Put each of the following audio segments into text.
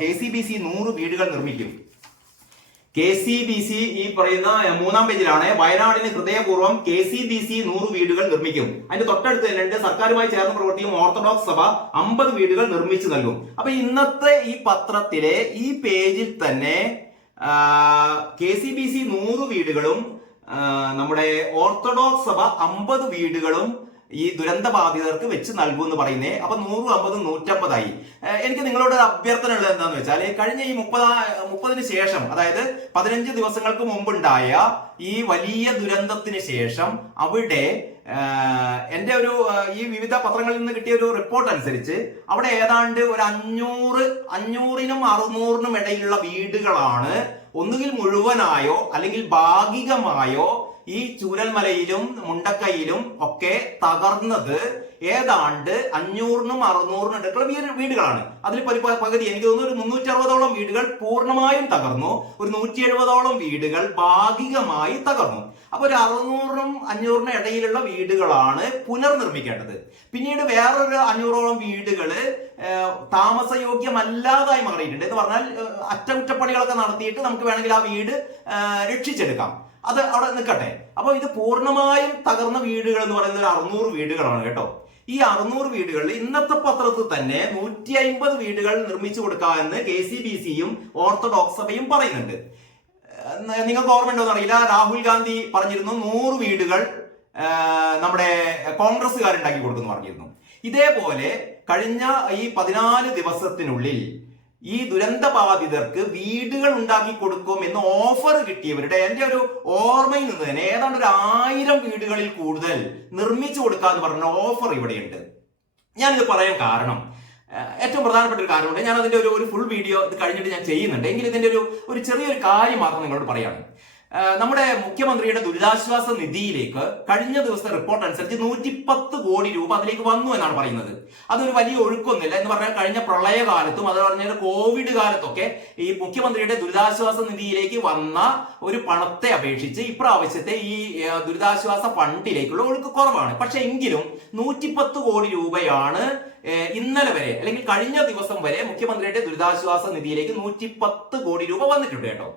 K C B C നൂറ് വീടുകൾ നിർമ്മിക്കും. കെ സി ബി സി ഈ പറയുന്ന മൂന്നാം പേജിലാണ്. വയനാടിന് ഹൃദയപൂർവം കെ സി ബി സി നൂറ് വീടുകൾ നിർമ്മിക്കും. അതിന്റെ തൊട്ടടുത്ത് തന്നെ ഉണ്ട് സർക്കാരുമായി ചേർന്ന് പ്രവർത്തിക്കും ഓർത്തഡോക്സ് സഭ അമ്പത് വീടുകൾ നിർമ്മിച്ചു നൽകും. അപ്പൊ ഇന്നത്തെ ഈ പത്രത്തിലെ ഈ പേജിൽ തന്നെ കെ സി ബി സി നൂറ് വീടുകളും നമ്മുടെ ഓർത്തഡോക്സ് സഭ അമ്പത് വീടുകളും ഈ ദുരന്ത ബാധിതർക്ക് വെച്ച് നൽകും എന്ന് പറയുന്നേ. അപ്പൊ നൂറും അമ്പതും നൂറ്റമ്പതായി. എനിക്ക് നിങ്ങളോട് അഭ്യർത്ഥന ഉള്ളത് എന്താന്ന് വെച്ചാൽ കഴിഞ്ഞ ഈ മുപ്പതാ മുപ്പതിന് ശേഷം അതായത് പതിനഞ്ച് ദിവസങ്ങൾക്ക് മുമ്പുണ്ടായ ഈ വലിയ ദുരന്തത്തിന് ശേഷം അവിടെ എന്റെ ഒരു ഈ വിവിധ പത്രങ്ങളിൽ നിന്ന് കിട്ടിയ ഒരു റിപ്പോർട്ട് അനുസരിച്ച് അവിടെ ഏതാണ്ട് ഒരു അഞ്ഞൂറ് അഞ്ഞൂറിനും അറുന്നൂറിനും ഇടയിലുള്ള വീടുകളാണ് ഒന്നുകിൽ മുഴുവനായോ അല്ലെങ്കിൽ ഭാഗികമായോ ഈ ചൂരൽമലയിലും മുണ്ടക്കയിലും ഒക്കെ തകർന്നത് ഏതാണ്ട് അഞ്ഞൂറിനും അറുന്നൂറിനും ഇടയ്ക്കുള്ള വീട് വീടുകളാണ്. അതിൽ പകുതി എനിക്ക് തോന്നുന്നു ഒരു മുന്നൂറ്റി അറുപതോളം വീടുകൾ പൂർണമായും തകർന്നു. ഒരു നൂറ്റി എഴുപതോളം വീടുകൾ ഭാഗികമായി തകർന്നു. അപ്പൊ ഒരു അറുന്നൂറിനും അഞ്ഞൂറിനും ഇടയിലുള്ള വീടുകളാണ് പുനർനിർമ്മിക്കേണ്ടത്. പിന്നീട് വേറൊരു അഞ്ഞൂറോളം വീടുകൾ താമസയോഗ്യമല്ലാതായി മാറിയിട്ടുണ്ട്. എന്ന് പറഞ്ഞാൽ അറ്റകുറ്റപ്പണികളൊക്കെ നടത്തിയിട്ട് നമുക്ക് വേണമെങ്കിൽ ആ വീട് രക്ഷിച്ചെടുക്കാം. അത് അവിടെ നിൽക്കട്ടെ. അപ്പൊ ഇത് പൂർണമായും തകർന്ന വീടുകൾ എന്ന് പറയുന്നത് അറുന്നൂറ് വീടുകളാണ് കേട്ടോ. ഈ അറുന്നൂറ് വീടുകളിൽ ഇന്നത്തെ പത്രത്തിൽ തന്നെ നൂറ്റി അമ്പത് വീടുകൾ നിർമ്മിച്ചു കൊടുക്കാമെന്ന് കെ സി ബി സിയും ഓർത്തഡോക്സ് സഭയും പറയുന്നുണ്ട്. നിങ്ങൾക്ക് ഓർമ്മയുണ്ടോ അറിയില്ല. രാഹുൽ ഗാന്ധി പറഞ്ഞിരുന്നു നൂറ് വീടുകൾ നമ്മുടെ കോൺഗ്രസ്സുകാരുണ്ടാക്കി കൊടുക്കുന്നു പറഞ്ഞിരുന്നു. ഇതേപോലെ കഴിഞ്ഞ ഈ പതിനാല് ദിവസത്തിനുള്ളിൽ ഈ ദുരന്ത ബാധിതർക്ക് വീടുകൾ ഉണ്ടാക്കി കൊടുക്കും എന്ന് ഓഫർ കിട്ടിയവരുടെ എന്റെ ഒരു ഓർമ്മയിൽ നിന്ന് തന്നെ ഏതാണ്ട് ഒരു ആയിരം വീടുകളിൽ കൂടുതൽ നിർമ്മിച്ചു കൊടുക്കാന്ന് പറഞ്ഞ ഓഫർ ഇവിടെയുണ്ട്. ഞാനിത് പറയാൻ കാരണം. ഏറ്റവും പ്രധാനപ്പെട്ട ഒരു കാര്യമുണ്ട്. ഞാൻ അതിന്റെ ഒരു ഒരു ഫുൾ വീഡിയോ ഇത് കഴിഞ്ഞിട്ട് ഞാൻ ചെയ്യുന്നുണ്ട്. എങ്കിൽ ഇതിന്റെ ഒരു ഒരു ചെറിയൊരു കാര്യം മാത്രം നിങ്ങളോട് പറയാണ് നമ്മുടെ മുഖ്യമന്ത്രിയുടെ ദുരിതാശ്വാസ നിധിയിലേക്ക് കഴിഞ്ഞ ദിവസത്തെ റിപ്പോർട്ട് അനുസരിച്ച് നൂറ്റിപ്പത്ത് കോടി രൂപ അതിലേക്ക് വന്നു എന്നാണ് പറയുന്നത്. അതൊരു വലിയ ഒഴുക്കൊന്നുമില്ല എന്ന് പറഞ്ഞാൽ കഴിഞ്ഞ പ്രളയകാലത്തും അത് പറഞ്ഞാൽ കോവിഡ് കാലത്തൊക്കെ ഈ മുഖ്യമന്ത്രിയുടെ ദുരിതാശ്വാസ നിധിയിലേക്ക് വന്ന ഒരു പണത്തെ അപേക്ഷിച്ച് ഇപ്രാവശ്യത്തെ ഈ ദുരിതാശ്വാസ ഫണ്ടിലേക്കുള്ള ഒഴുക്ക് കുറവാണ്. പക്ഷെ എങ്കിലും നൂറ്റിപ്പത്ത് കോടി രൂപയാണ് ഇന്നലെ വരെ അല്ലെങ്കിൽ കഴിഞ്ഞ ദിവസം വരെ മുഖ്യമന്ത്രിയുടെ ദുരിതാശ്വാസ നിധിയിലേക്ക് നൂറ്റിപ്പത്ത് കോടി രൂപ വന്നിട്ടുണ്ട് കേട്ടോ.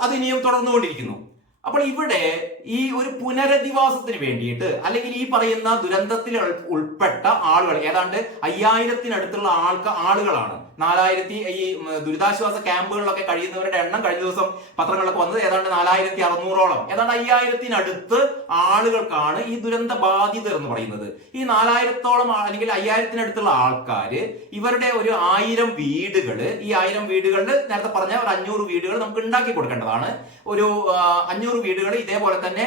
അത് ഇനിയും തുടർന്നുകൊണ്ടിരിക്കുന്നു. അപ്പോൾ ഇവിടെ ഈ ഒരു പുനരധിവാസത്തിന് വേണ്ടിയിട്ട് അല്ലെങ്കിൽ ഈ പറയുന്ന ദുരന്തത്തിൽ ഉൾപ്പെട്ട ആളുകൾ ഏതാണ്ട് അയ്യായിരത്തിനടുത്തുള്ള ആൾക്ക് ആളുകളാണ്. നാലായിരത്തി ഈ ദുരിതാശ്വാസ ക്യാമ്പുകളിലൊക്കെ കഴിയുന്നവരുടെ എണ്ണം കഴിഞ്ഞ ദിവസം പത്രങ്ങളിലൊക്കെ വന്നത് ഏതാണ്ട് നാലായിരത്തി അറുന്നൂറോളം. ഏതാണ്ട് അയ്യായിരത്തിനടുത്ത് ആളുകൾക്കാണ് ഈ ദുരന്ത ബാധിതർ എന്ന് പറയുന്നത്. ഈ നാലായിരത്തോളം അല്ലെങ്കിൽ അയ്യായിരത്തിനടുത്തുള്ള ആൾക്കാര് ഇവരുടെ ഒരു ആയിരം വീടുകൾ ഈ ആയിരം വീടുകളിൽ നേരത്തെ പറഞ്ഞ ഒരു അഞ്ഞൂറ് വീടുകൾ നമുക്ക് ഉണ്ടാക്കി കൊടുക്കേണ്ടതാണ്. ഒരു അഞ്ഞൂറ് വീടുകൾ ഇതേപോലെ തന്നെ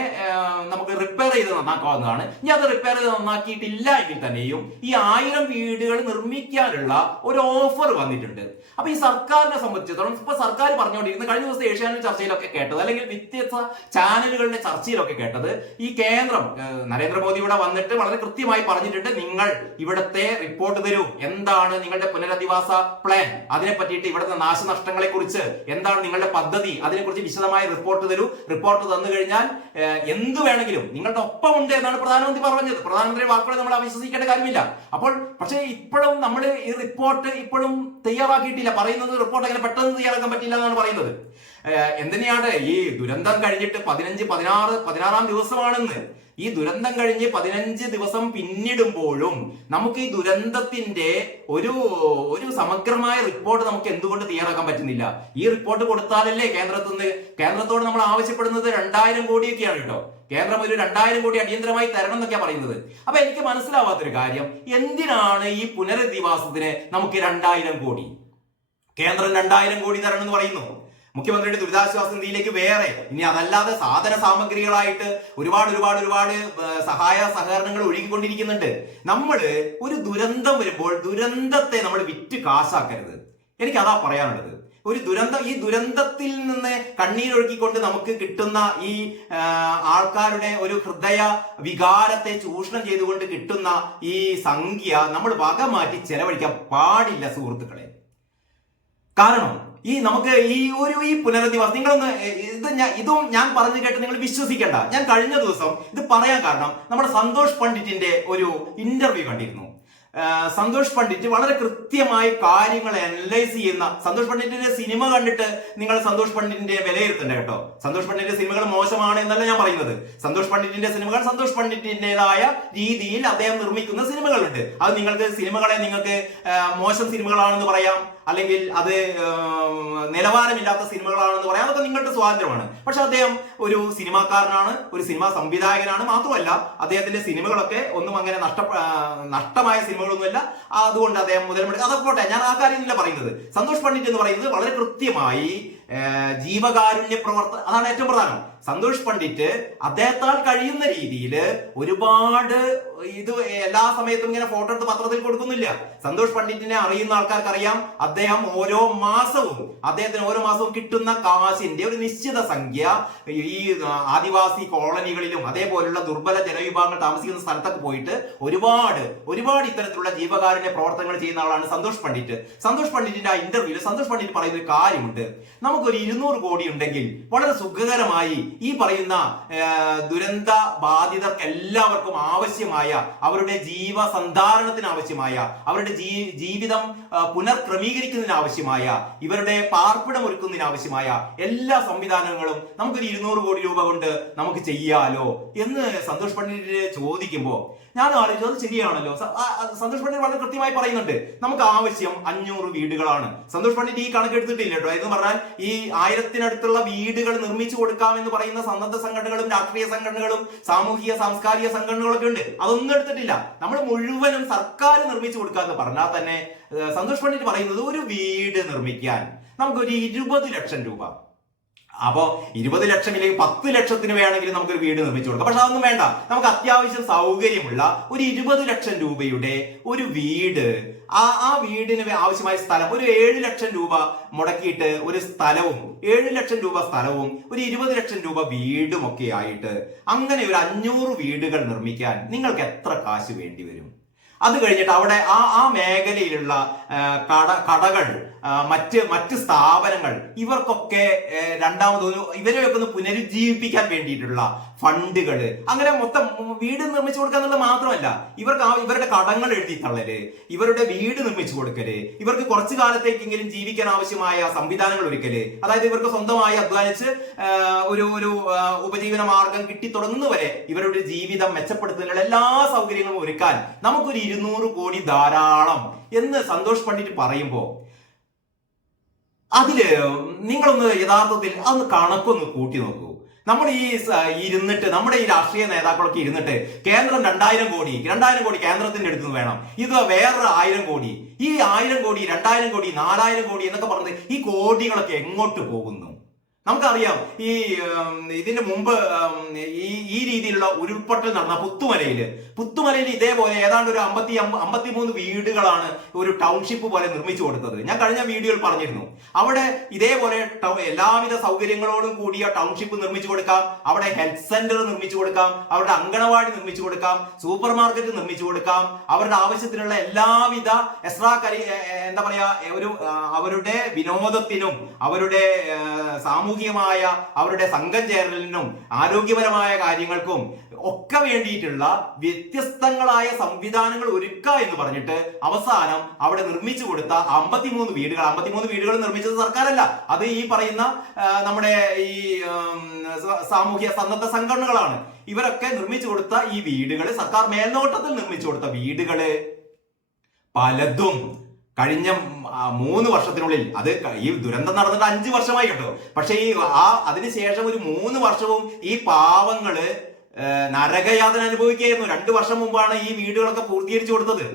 നമുക്ക് റിപ്പയർ ചെയ്ത് നന്നാക്കാവുന്നതാണ്. ഇനി അത് റിപ്പയർ ചെയ്ത് നന്നാക്കിയിട്ടില്ല എങ്കിൽ തന്നെയും ഈ ആയിരം വീടുകൾ നിർമ്മിക്കാനുള്ള ഒരു ഓഫർ വന്നിട്ടുണ്ട്. അപ്പൊ ഈ സർക്കാരിനെ സംബന്ധിച്ചിടത്തോളം ഇപ്പൊ സർക്കാർ പറഞ്ഞുകൊണ്ടിരിക്കുന്ന കഴിഞ്ഞ ദിവസം ഏഷ്യാനെറ്റ് ചർച്ചയിലൊക്കെ കേട്ടത് അല്ലെങ്കിൽ വ്യത്യസ്ത ചാനലുകളുടെ ചർച്ചയിലൊക്കെ കേട്ടത് ഈ കേന്ദ്രം നരേന്ദ്രമോദി ഇവിടെ വന്നിട്ട് വളരെ കൃത്യമായി പറഞ്ഞിട്ടുണ്ട് നിങ്ങൾ ഇവിടുത്തെ റിപ്പോർട്ട് തരൂ. എന്താണ് നിങ്ങളുടെ പുനരധിവാസ പ്ലാൻ അതിനെ പറ്റിയിട്ട് ഇവിടുത്തെ നാശനഷ്ടങ്ങളെ കുറിച്ച് എന്താണ് നിങ്ങളുടെ പദ്ധതി? അതിനെക്കുറിച്ച് വിശദമായ റിപ്പോർട്ട് തരൂ. റിപ്പോർട്ട് തന്നു കഴിഞ്ഞാൽ എന്ത് വേണമെങ്കിലും നിങ്ങളുടെ ഒപ്പം ഉണ്ട് എന്നാണ് പ്രധാനമന്ത്രി പറഞ്ഞത്. പ്രധാനമന്ത്രി വാക്കുകളെ നമ്മൾ അവിശ്വസിക്കേണ്ട കാര്യമില്ല. അപ്പോൾ പക്ഷേ ഇപ്പോഴും നമ്മൾ ഈ റിപ്പോർട്ട് ഇപ്പോഴും തയ്യാറാക്കിയിട്ടില്ല. പറയുന്നത് റിപ്പോർട്ട് അങ്ങനെ പെട്ടെന്ന് തയ്യാറാക്കാൻ പറ്റില്ല എന്നാണ് പറയുന്നത്. എന്തിനാണ് ഈ ദുരന്തം കഴിഞ്ഞിട്ട് പതിനഞ്ച് പതിനാറ് പതിനാറാം ദിവസമാണെന്ന് ഈ ദുരന്തം കഴിഞ്ഞ് പതിനഞ്ച് ദിവസം പിന്നിടുമ്പോഴും നമുക്ക് ഈ ദുരന്തത്തിന്റെ ഒരു ഒരു സമഗ്രമായ റിപ്പോർട്ട് നമുക്ക് എന്തുകൊണ്ട് തയ്യാറാക്കാൻ പറ്റുന്നില്ല? ഈ റിപ്പോർട്ട് കൊടുത്താലല്ലേ കേന്ദ്രത്തിൽ നിന്ന് കേന്ദ്രത്തോട് നമ്മൾ ആവശ്യപ്പെടുന്നത് രണ്ടായിരം കോടിയൊക്കെയാണ് കേട്ടോ. കേന്ദ്രം ഒരു രണ്ടായിരം കോടി അടിയന്തരമായി തരണം എന്നൊക്കെയാണ് പറയുന്നത്. അപ്പൊ എനിക്ക് മനസ്സിലാവാത്തൊരു കാര്യം. എന്തിനാണ് ഈ പുനരധിവാസത്തിന് നമുക്ക് രണ്ടായിരം കോടി? കേന്ദ്രം രണ്ടായിരം കോടി തരണം എന്ന് പറയുന്നു. മുഖ്യമന്ത്രിയുടെ ദുരിതാശ്വാസ നിധിയിലേക്ക് വേറെ. ഇനി അതല്ലാതെ സാധന സാമഗ്രികളായിട്ട് ഒരുപാട് ഒരുപാട് ഒരുപാട് സഹായ സഹകരണങ്ങൾ ഒഴുകിക്കൊണ്ടിരിക്കുന്നുണ്ട്. നമ്മൾ ഒരു ദുരന്തം വരുമ്പോൾ ദുരന്തത്തെ നമ്മൾ വിറ്റ് കാശാക്കരുത്. എനിക്ക് അതാ പറയാനുള്ളത്. ഒരു ദുരന്തം ഈ ദുരന്തത്തിൽ നിന്ന് കണ്ണീരൊഴുക്കിക്കൊണ്ട് നമുക്ക് കിട്ടുന്ന ഈ ആൾക്കാരുടെ ഒരു ഹൃദയ വികാരത്തെ ചൂഷണം ചെയ്തുകൊണ്ട് കിട്ടുന്ന ഈ സംഖ്യ നമ്മൾ വക മാറ്റി ചെലവഴിക്കാൻ പാടില്ല സുഹൃത്തുക്കളെ. കാരണം ഈ നമുക്ക് ഈ ഒരു ഈ പുനരധിവാസം നിങ്ങളൊന്ന് ഇത് ഞാൻ ഇതും ഞാൻ പറഞ്ഞു കേട്ട് നിങ്ങൾ വിശ്വസിക്കേണ്ട. ഞാൻ കഴിഞ്ഞ ദിവസം ഇത് പറയാൻ കാരണം നമ്മുടെ സന്തോഷ് പണ്ഡിറ്റിന്റെ ഒരു ഇന്റർവ്യൂ കണ്ടിരുന്നു. സന്തോഷ് പണ്ഡിറ്റ് വളരെ കൃത്യമായി കാര്യങ്ങൾ അനലൈസ് ചെയ്യുന്ന സന്തോഷ് പണ്ഡിറ്റിന്റെ സിനിമ കണ്ടിട്ട് നിങ്ങൾ സന്തോഷ് പണ്ഡിറ്റിന്റെ വിലയിരുത്തണ്ട കേട്ടോ. സന്തോഷ് പണ്ഡിറ്റിന്റെ സിനിമകൾ മോശമാണ് എന്നല്ല ഞാൻ പറയുന്നത്. സന്തോഷ് പണ്ഡിറ്റിന്റെ സിനിമകൾ സന്തോഷ് പണ്ഡിറ്റിന്റേതായ രീതിയിൽ അദ്ദേഹം നിർമ്മിക്കുന്ന സിനിമകളുണ്ട്. അത് നിങ്ങൾക്ക് സിനിമകളെ നിങ്ങൾക്ക് മോശം സിനിമകളാണെന്ന് പറയാം. അല്ലെങ്കിൽ അത് നിലവാരമില്ലാത്ത സിനിമകളാണെന്ന് പറയാം. അതൊക്കെ നിങ്ങളുടെ സ്വാതന്ത്ര്യമാണ്. പക്ഷെ അദ്ദേഹം ഒരു സിനിമാക്കാരനാണ് ഒരു സിനിമാ സംവിധായകനാണ് മാത്രമല്ല അദ്ദേഹത്തിന്റെ സിനിമകളൊക്കെ ഒന്നും അങ്ങനെ നഷ്ട നഷ്ടമായ സിനിമകളൊന്നുമല്ല. അതുകൊണ്ട് അദ്ദേഹം മുതൽ മുടക്കി അതൊക്കെ ഞാൻ ആ കാര്യമില്ല പറയുന്നത്. സന്തോഷ് പണ്ഡിറ്റ് എന്ന് പറയുന്നത് വളരെ കൃത്യമായി ജീവകാരുണ്യ പ്രവർത്തനം അതാണ് ഏറ്റവും പ്രധാനം. സന്തോഷ് പണ്ഡിറ്റ് അദ്ദേഹത്താൽ കഴിയുന്ന രീതിയിൽ ഒരുപാട് ഇത് എല്ലാ സമയത്തും ഇങ്ങനെ ഫോട്ടോ എടുത്ത് പത്രത്തിൽ കൊടുക്കുന്നില്ല. സന്തോഷ് പണ്ഡിറ്റിനെ അറിയുന്ന ആൾക്കാർക്ക് അറിയാം അദ്ദേഹം ഓരോ മാസവും അദ്ദേഹത്തിന് ഓരോ മാസവും കിട്ടുന്ന കാശിന്റെ ഒരു നിശ്ചിത സംഖ്യ ഈ ആദിവാസി കോളനികളിലും അതേപോലുള്ള ദുർബല ജനവിഭാഗങ്ങൾ താമസിക്കുന്ന സ്ഥലത്തൊക്കെ പോയിട്ട് ഒരുപാട് ഒരുപാട് ഇത്തരത്തിലുള്ള ജീവകാരുണ്യ പ്രവർത്തനങ്ങൾ ചെയ്യുന്ന ആളാണ് സന്തോഷ് പണ്ഡിറ്റ്. സന്തോഷ് പണ്ഡിറ്റിന്റെ ആ ഇന്റർവ്യൂവിൽ സന്തോഷ് പണ്ഡിറ്റ് പറയുന്ന ഒരു കാര്യമുണ്ട്. നമുക്കൊരു ഇരുന്നൂറ് കോടി ഉണ്ടെങ്കിൽ വളരെ സുഖകരമായി ഈ പറയുന്ന ദുരന്ത ബാധിതർക്ക് എല്ലാവർക്കും ആവശ്യമായ അവരുടെ ജീവസന്ധാരണത്തിന് ആവശ്യമായ അവരുടെ ജീ ജീവിതം പുനർക്രമീകരിക്കുന്നതിന് ആവശ്യമായ ഇവരുടെ പാർപ്പിടം ഒരുക്കുന്നതിന് ആവശ്യമായ എല്ലാ സംവിധാനങ്ങളും നമുക്കൊരു ഇരുന്നൂറ് കോടി രൂപ കൊണ്ട് നമുക്ക് ചെയ്യാലോ എന്ന് സന്തോഷ് പണ്ഡിറ്റ് ചോദിക്കുമ്പോ ഞാൻ ആലോചിച്ചു അത് ശരിയാണല്ലോ. സന്തോഷ് പണ്ഡിറ്റ് വളരെ കൃത്യമായി പറയുന്നുണ്ട്. നമുക്ക് ആവശ്യം അഞ്ഞൂറ് വീടുകളാണ്. സന്തോഷ് പണ്ഡിറ്റ് ഈ കണക്ക് എടുത്തിട്ടില്ല കേട്ടോ. എന്ന് പറഞ്ഞാൽ ഈ ആയിരത്തിനടുത്തുള്ള വീടുകൾ നിർമ്മിച്ചു കൊടുക്കാം എന്ന് പറയുന്ന സന്നദ്ധ സംഘടനകളും രാഷ്ട്രീയ സംഘടനകളും സാമൂഹിക സാംസ്കാരിക സംഘടനകളൊക്കെ ഉണ്ട്. അതൊന്നും എടുത്തിട്ടില്ല. നമ്മൾ മുഴുവനും സർക്കാർ നിർമ്മിച്ചു കൊടുക്കുക എന്ന് പറഞ്ഞാൽ തന്നെ സന്തോഷ് പണ്ഡിറ്റ് പറയുന്നത് ഒരു വീട് നിർമ്മിക്കാൻ. നമുക്കൊരു ഇരുപത് ലക്ഷം രൂപ. അപ്പോ ഇരുപത് ലക്ഷം ഇല്ലെങ്കിൽ പത്ത് ലക്ഷത്തിന് വേണമെങ്കിൽ നമുക്കൊരു വീട് നിർമ്മിച്ചു കൊടുക്കാം. പക്ഷെ അതൊന്നും വേണ്ട. നമുക്ക് അത്യാവശ്യം സൗകര്യമുള്ള ഒരു ഇരുപത് ലക്ഷം രൂപയുടെ ഒരു വീട്. ആ ആ വീടിന് ആവശ്യമായ സ്ഥലം ഒരു ഏഴ് ലക്ഷം രൂപ മുടക്കിയിട്ട് ഒരു സ്ഥലവും ഏഴ് ലക്ഷം രൂപ സ്ഥലവും ഒരു ഇരുപത് ലക്ഷം രൂപ വീടും ഒക്കെ ആയിട്ട് അങ്ങനെ ഒരു അഞ്ഞൂറ് വീടുകൾ നിർമ്മിക്കാൻ നിങ്ങൾക്ക് എത്ര കാശ് വേണ്ടി വരും? അത് കഴിഞ്ഞിട്ട് അവിടെ ആ ആ മേഖലയിലുള്ള കട കടകൾ മറ്റ് മറ്റ് സ്ഥാപനങ്ങൾ ഇവർക്കൊക്കെ രണ്ടാമത് ഇവരെയൊക്കെ ഒന്ന് പുനരുജ്ജീവിപ്പിക്കാൻ വേണ്ടിയിട്ടുള്ള ഫണ്ടുകൾ അങ്ങനെ മൊത്തം വീട് നിർമ്മിച്ചു കൊടുക്കുക എന്നുള്ളത് മാത്രമല്ല ഇവർക്ക് ഇവരുടെ കടങ്ങൾ എഴുതി തള്ളൽ ഇവരുടെ വീട് നിർമ്മിച്ചു കൊടുക്കൽ ഇവർക്ക് കുറച്ചു കാലത്തേക്കെങ്കിലും ജീവിക്കാൻ ആവശ്യമായ സംവിധാനങ്ങൾ ഒരുക്കൽ അതായത് ഇവർക്ക് സ്വന്തമായി അധ്വാനിച്ച് ഒരു ഒരു ഉപജീവന മാർഗം കിട്ടി തുടങ്ങുന്നവരെ ഇവരുടെ ജീവിതം മെച്ചപ്പെടുത്തുന്നതിനുള്ള എല്ലാ സൗകര്യങ്ങളും ഒരുക്കാൻ നമുക്കൊരു ഇരുന്നൂറ് കോടി ധാരാളം എന്ന് സന്തോഷ് പണ്ഡിറ്റ് പറയുമ്പോൾ അതിൽ നിങ്ങളൊന്ന് യഥാർത്ഥത്തിൽ അതൊന്ന് കണക്കൊന്ന് കൂട്ടി നോക്കൂ. നമ്മൾ ഈ ഇരുന്നിട്ട് നമ്മുടെ ഈ രാഷ്ട്രീയ നേതാക്കളൊക്കെ ഇരുന്നിട്ട് കേന്ദ്രം രണ്ടായിരം കോടി രണ്ടായിരം കോടി കേന്ദ്രത്തിന്റെ അടുത്ത് വേണം. ഇത് വേറൊരു ആയിരം കോടി. ഈ ആയിരം കോടി രണ്ടായിരം കോടി നാലായിരം കോടി എന്നൊക്കെ പറഞ്ഞത് ഈ കോടികളൊക്കെ എങ്ങോട്ട് പോകുന്നു? നമുക്കറിയാം ഈ ഇതിനു മുമ്പ് ഈ ഈ രീതിയിലുള്ള ഉരുൾപൊട്ടൽ നടന്ന പുത്തുമലയിൽ പുത്തുമലയിൽ ഇതേപോലെ ഏതാണ്ട് ഒരു അമ്പത്തി അമ്പത്തി മൂന്ന് വീടുകളാണ് ഒരു ടൗൺഷിപ്പ് പോലെ നിർമ്മിച്ചു കൊടുത്തത്. ഞാൻ കഴിഞ്ഞ വീഡിയോയിൽ പറഞ്ഞിരുന്നു. അവിടെ ഇതേപോലെ എല്ലാവിധ സൗകര്യങ്ങളോടും കൂടിയ ടൗൺഷിപ്പ് നിർമ്മിച്ചു കൊടുക്കാം. അവിടെ ഹെൽത്ത് സെന്റർ നിർമ്മിച്ചു കൊടുക്കാം. അവരുടെ അങ്കണവാടി നിർമ്മിച്ചു കൊടുക്കാം. സൂപ്പർ മാർക്കറ്റ് നിർമ്മിച്ചു കൊടുക്കാം. അവരുടെ ആവശ്യത്തിനുള്ള എല്ലാവിധ എക്സ്ട്രാ കരി എന്താ പറയാ ഒരു അവരുടെ വിനോദത്തിനും അവരുടെ ആ, സാമൂഹികമായ അവരുടെ സംഘം ചേരലിനും ആരോഗ്യപരമായ കാര്യങ്ങൾക്കും ഒക്കെ വേണ്ടിയിട്ടുള്ള വ്യത്യസ്തങ്ങളായ സംവിധാനങ്ങൾ ഒരുക്കുക എന്ന് പറഞ്ഞിട്ട് അവസാനം അവിടെ നിർമ്മിച്ചു കൊടുത്ത അമ്പത്തിമൂന്ന് വീടുകൾ. അമ്പത്തിമൂന്ന് വീടുകൾ നിർമ്മിച്ചത് സർക്കാരല്ല. അത് ഈ പറയുന്ന നമ്മുടെ ഈ സാമൂഹ്യ സന്നദ്ധ സംഘടനകളാണ്. ഇവരൊക്കെ നിർമ്മിച്ചു കൊടുത്ത ഈ വീടുകൾ സർക്കാർ മേൽനോട്ടത്തിൽ നിർമ്മിച്ചു കൊടുത്ത വീടുകൾ പലതും കഴിഞ്ഞ മൂന്ന് വർഷത്തിനുള്ളിൽ. അത് ഈ ദുരന്തം നടന്നിട്ട് അഞ്ച് വർഷമായി കേട്ടോ. പക്ഷേ ഈ ആ അതിനുശേഷം ഒരു മൂന്ന് വർഷവും ഈ പാവങ്ങൾ നരകയാതന അനുഭവിക്കുകയായിരുന്നു. രണ്ടു വർഷം മുമ്പാണ് ഈ വീടുകളൊക്കെ പൂർത്തീകരിച്ചു കൊടുത്തത്.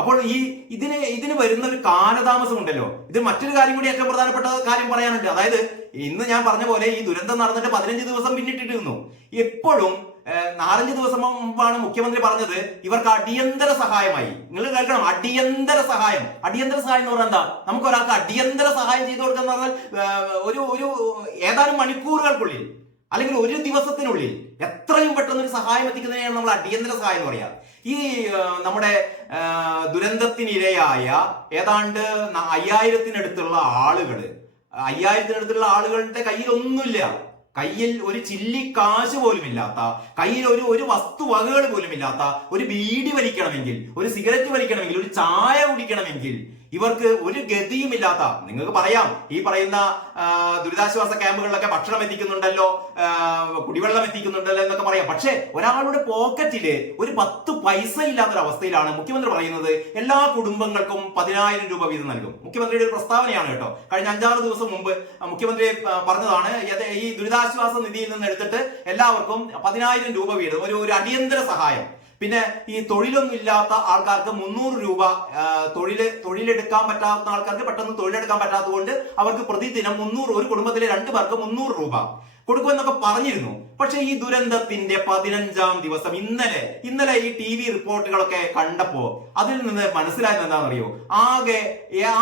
അപ്പോൾ ഈ ഇതിന് ഇതിന് വരുന്ന ഒരു കാലതാമസം ഉണ്ടല്ലോ ഇത് മറ്റൊരു കാര്യം കൂടി ഏറ്റവും പ്രധാനപ്പെട്ട കാര്യം പറയാനുണ്ട്. അതായത് ഇന്ന് ഞാൻ പറഞ്ഞ പോലെ ഈ ദുരന്തം നടന്നിട്ട് പതിനഞ്ച് ദിവസം പിന്നിട്ടിട്ടിരുന്നു. എപ്പോഴും നാലഞ്ച് ദിവസം മുമ്പാണ് മുഖ്യമന്ത്രി പറഞ്ഞത് ഇവർക്ക് അടിയന്തര സഹായമായി. നിങ്ങൾ കേൾക്കണം അടിയന്തര സഹായം. അടിയന്തര സഹായം എന്ന് പറഞ്ഞാൽ എന്താ? നമുക്ക് ഒരാൾക്ക് അടിയന്തര സഹായം ചെയ്തു കൊടുക്കുക എന്ന് പറഞ്ഞാൽ ഒരു ഒരു ഏതാനും മണിക്കൂറുകൾക്കുള്ളിൽ അല്ലെങ്കിൽ ഒരു ദിവസത്തിനുള്ളിൽ എത്രയും പെട്ടെന്ന് ഒരു സഹായം എത്തിക്കുന്നതിനെയാണ് നമ്മൾ അടിയന്തര സഹായം എന്ന് പറയാം. ഈ നമ്മുടെ ദുരന്തത്തിനിരയായ ഏതാണ്ട് അയ്യായിരത്തിനടുത്തുള്ള ആളുകൾ അയ്യായിരത്തിനടുത്തുള്ള ആളുകളുടെ കയ്യിൽ ഒന്നുമില്ല കയ്യിൽ ഒരു ചില്ലി കാശ് പോലും ഇല്ലാത്ത കയ്യിൽ ഒരു ഒരു വസ്തു വകകൾ പോലും ഇല്ലാത്ത ഒരു ബീഡി വലിക്കണമെങ്കിൽ ഒരു സിഗരറ്റ് വലിക്കണമെങ്കിൽ ഒരു ചായ കുടിക്കണമെങ്കിൽ ഇവർക്ക് ഒരു ഗതിയുമില്ലാത്ത നിങ്ങൾക്ക് പറയാം ഈ പറയുന്ന ദുരിതാശ്വാസ ക്യാമ്പുകളിലൊക്കെ ഭക്ഷണം എത്തിക്കുന്നുണ്ടല്ലോ കുടിവെള്ളം എത്തിക്കുന്നുണ്ടല്ലോ എന്നൊക്കെ പറയാം. പക്ഷേ ഒരാളുടെ പോക്കറ്റിൽ ഒരു പത്ത് പൈസ ഇല്ലാത്തൊരു അവസ്ഥയിലാണ് മുഖ്യമന്ത്രി പറയുന്നത്. എല്ലാ കുടുംബങ്ങൾക്കും പതിനായിരം രൂപ വീതം നൽകും. മുഖ്യമന്ത്രിയുടെ ഒരു പ്രസ്താവനയാണ് കേട്ടോ. കഴിഞ്ഞ അഞ്ചാറ് ദിവസം മുമ്പ് മുഖ്യമന്ത്രി പറഞ്ഞതാണ് ഈ ദുരിതാശ്വാസ നിധിയിൽ നിന്ന് എടുത്തിട്ട് എല്ലാവർക്കും പതിനായിരം രൂപ വീതം ഒരു ഒരു അടിയന്തര സഹായം. പിന്നെ ഈ തൊഴിലൊന്നും ഇല്ലാത്ത ആൾക്കാർക്ക് മുന്നൂറ് രൂപ തൊഴിൽ തൊഴിൽ തൊഴിലെടുക്കാൻ പറ്റാത്ത ആൾക്കാർക്ക് പെട്ടെന്ന് തൊഴിലെടുക്കാൻ പറ്റാത്തത് കൊണ്ട് അവർക്ക് പ്രതിദിനം മുന്നൂറ് ഒരു കുടുംബത്തിലെ രണ്ടു പേർക്ക് മുന്നൂറ് രൂപ കൊടുക്കുമെന്നൊക്കെ പറഞ്ഞിരുന്നു. പക്ഷെ ഈ ദുരന്തത്തിന്റെ പതിനഞ്ചാം ദിവസം ഇന്നലെ ഇന്നലെ ഈ ടി വി റിപ്പോർട്ടുകളൊക്കെ കണ്ടപ്പോ അതിൽ നിന്ന് മനസ്സിലായത് എന്താണെന്നറിയോ? ആകെ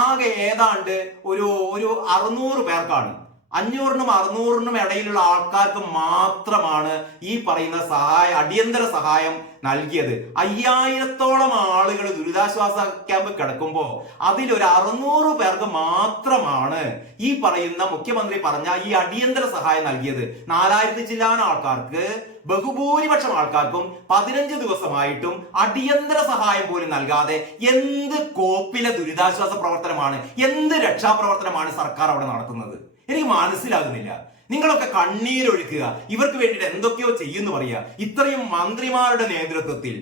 ആകെ ഏതാണ്ട് ഒരു ഒരു അറുന്നൂറ് പേർക്കാണ് അഞ്ഞൂറിനും അറുന്നൂറിനും ഇടയിലുള്ള ആൾക്കാർക്ക് മാത്രമാണ് ഈ പറയുന്ന സഹായ അടിയന്തര സഹായം നൽകിയത്. അയ്യായിരത്തോളം ആളുകൾ ദുരിതാശ്വാസ ക്യാമ്പ് കിടക്കുമ്പോൾ അതിലൊരു അറുന്നൂറ് പേർക്ക് മാത്രമാണ് ഈ പറയുന്ന മുഖ്യമന്ത്രി പറഞ്ഞ ഈ അടിയന്തര സഹായം നൽകിയത്. നാലായിരത്തി ചില്ലാന ആൾക്കാർക്ക് ബഹുഭൂരിപക്ഷം ആൾക്കാർക്കും പതിനഞ്ച് ദിവസമായിട്ടും അടിയന്തര സഹായം പോലും നൽകാതെ എന്ത് കോപ്പിലെ ദുരിതാശ്വാസ പ്രവർത്തനമാണ് എന്ത് രക്ഷാപ്രവർത്തനമാണ് സർക്കാർ അവിടെ നടത്തുന്നത്? എനിക്ക് മനസ്സിലാകുന്നില്ല. നിങ്ങളൊക്കെ കണ്ണീരൊഴുക്കുക. ഇവർക്ക് വേണ്ടിയിട്ട് എന്തൊക്കെയോ ചെയ്യുന്നു പറയുക. ഇത്രയും മന്ത്രിമാരുടെ നേതൃത്വത്തിൽ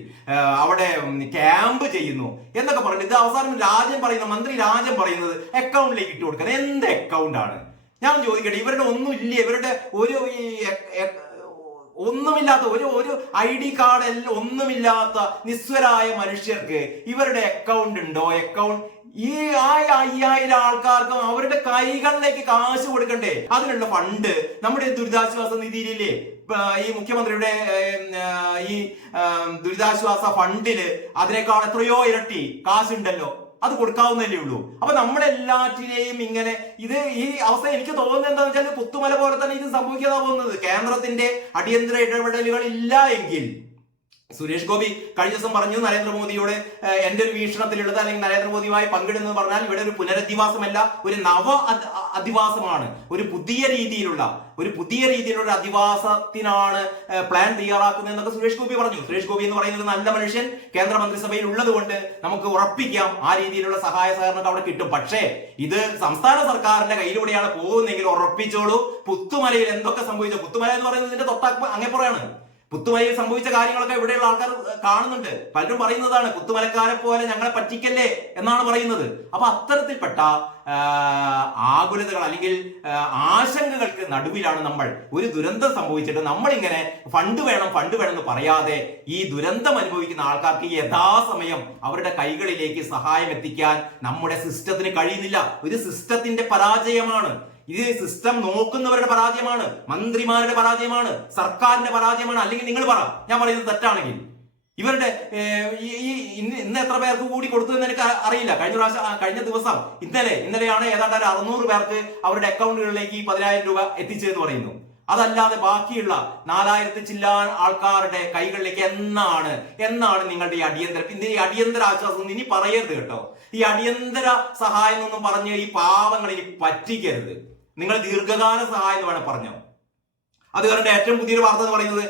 അവിടെ ക്യാമ്പ് ചെയ്യുന്നു എന്നൊക്കെ പറഞ്ഞു ഇത് അവസാനം രാജൻ പറയുന്ന മന്ത്രി രാജൻ പറയുന്നത് അക്കൗണ്ടിലേക്ക് ഇട്ട് കൊടുക്കുന്നത്. എന്ത് അക്കൗണ്ടാണ് ഞാൻ ചോദിക്കട്ടെ ഇവരുടെ ഒന്നും ഇല്ല ഇവരുടെ ഒരു ഒന്നുമില്ലാത്ത ഒരു ഒരു ഐ ഡി കാർഡ് എല്ലാം ഒന്നുമില്ലാത്ത നിസ്വരായ മനുഷ്യർക്ക് ഇവരുടെ അക്കൗണ്ട് ഉണ്ടോ? അക്കൗണ്ട് ഈ ആ അയ്യായിരം ആൾക്കാർക്കും അവരുടെ കൈകളിലേക്ക് കാശ് കൊടുക്കണ്ടേ? അതിനുള്ള ഫണ്ട് നമ്മുടെ ദുരിതാശ്വാസ നിധിയിലില്ലേ? ഈ മുഖ്യമന്ത്രിയുടെ ഈ ദുരിതാശ്വാസ ഫണ്ടിൽ അതിനേക്കാൾ എത്രയോ ഇരട്ടി കാശുണ്ടല്ലോ. അത് കൊടുക്കാവുന്നതല്ലേ ഉള്ളൂ. അപ്പൊ നമ്മളെല്ലാറ്റിനെയും ഇങ്ങനെ ഇത് ഈ അവസ്ഥ എനിക്ക് തോന്നുന്നത് എന്താണെന്ന് വെച്ചാൽ പുത്തുമല പോലെ തന്നെ ഇത് സംഭവിക്കാതാ പോകുന്നത്. കേന്ദ്രത്തിന്റെ അടിയന്തര ഇടപെടലുകൾ ഇല്ല എങ്കിൽ. സുരേഷ് ഗോപി കഴിഞ്ഞ ദിവസം പറഞ്ഞു നരേന്ദ്രമോദിയോട് എന്റെ ഒരു വീക്ഷണത്തിലുള്ളത് അല്ലെങ്കിൽ നരേന്ദ്രമോദിയുമായി പങ്കിടുന്നത് പറഞ്ഞാൽ ഇവിടെ ഒരു പുനരധിവാസമല്ല ഒരു നവ അധ- അധിവാസമാണ്. ഒരു പുതിയ രീതിയിലുള്ള ഒരു പുതിയ രീതിയിലുള്ള അധിവാസത്തിനാണ് പ്ലാൻ തയ്യാറാക്കുന്നത് എന്നൊക്കെ സുരേഷ് ഗോപി പറഞ്ഞു. സുരേഷ് ഗോപി എന്ന് പറയുന്നത് നല്ല മനുഷ്യൻ കേന്ദ്ര മന്ത്രിസഭയിൽ ഉള്ളത് കൊണ്ട് നമുക്ക് ഉറപ്പിക്കാം ആ രീതിയിലുള്ള സഹായ സഹകരണം അവിടെ കിട്ടും. പക്ഷേ ഇത് സംസ്ഥാന സർക്കാരിന്റെ കയ്യിലൂടെയാണ് പോകുന്നതെങ്കിൽ ഉറപ്പിച്ചോളൂ. പുത്തുമലയിൽ എന്തൊക്കെ സംഭവിച്ചു പുത്തുമല എന്ന് പറയുന്നത് ഇതിന്റെ തൊട്ട അങ്ങേപ്പുറയാണ് പുത്തുമലയിൽ സംഭവിച്ച കാര്യങ്ങളൊക്കെ ഇവിടെയുള്ള ആൾക്കാർ കാണുന്നുണ്ട്. പലരും പറയുന്നതാണ് പുത്തുമലക്കാരെ പോലെ ഞങ്ങളെ പറ്റിക്കല്ലേ എന്നാണ് പറയുന്നത്. അപ്പൊ അത്തരത്തിൽപ്പെട്ട ആകുലതകൾ അല്ലെങ്കിൽ ആശങ്കകൾക്ക് നടുവിലാണ് നമ്മൾ ഒരു ദുരന്തം സംഭവിച്ചിട്ട് നമ്മളിങ്ങനെ ഫണ്ട് വേണം ഫണ്ട് വേണം എന്ന് പറയാതെ ഈ ദുരന്തം അനുഭവിക്കുന്ന ആൾക്കാർക്ക് യഥാസമയം അവരുടെ കൈകളിലേക്ക് സഹായം എത്തിക്കാൻ നമ്മുടെ സിസ്റ്റത്തിന് കഴിയുന്നില്ല. ഒരു സിസ്റ്റത്തിന്റെ പരാജയമാണ്. ഇത് സിസ്റ്റം നോക്കുന്നവരുടെ പരാജയമാണ് മന്ത്രിമാരുടെ പരാജയമാണ് സർക്കാരിന്റെ പരാജയമാണ് അല്ലെങ്കിൽ നിങ്ങൾ പറ ഞാൻ പറയുന്നത് തെറ്റാണെങ്കിൽ. ഇവരുടെ ഈ ഇന്ന് ഇന്ന് എത്ര പേർക്ക് കൂടി കൊടുത്തു എന്ന് എനിക്ക് അറിയില്ല. കഴിഞ്ഞ പ്രാവശ്യം കഴിഞ്ഞ ദിവസം ഇന്നലെ ഇന്നലെയാണ് ഏതാണ്ട് ഒരു അറുന്നൂറ് പേർക്ക് അവരുടെ അക്കൗണ്ടുകളിലേക്ക് ഈ പതിനായിരം രൂപ എത്തിച്ചതെന്ന് പറയുന്നു. അതല്ലാതെ ബാക്കിയുള്ള നാലായിരത്തി ചില്ലാൻ ആൾക്കാരുടെ കൈകളിലേക്ക് എന്നാണ് എന്നാണ് നിങ്ങളുടെ ഈ അടിയന്തര പിന്നെ ഈ അടിയന്തര ആശ്വാസം ഇനി പറയരുത് കേട്ടോ. ഈ അടിയന്തര സഹായം എന്നൊന്നും പറഞ്ഞ് ഈ പാവങ്ങളിൽ പറ്റിക്കരുത്. നിങ്ങൾ ദീർഘകാല സഹായം വേണം പറഞ്ഞു? അത് കാരണം ഏറ്റവും പുതിയൊരു വാർത്ത എന്ന് പറയുന്നത്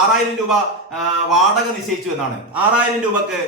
ആറായിരം രൂപ വാടക നിശ്ചയിച്ചു എന്നാണ്. ആറായിരം രൂപക്ക്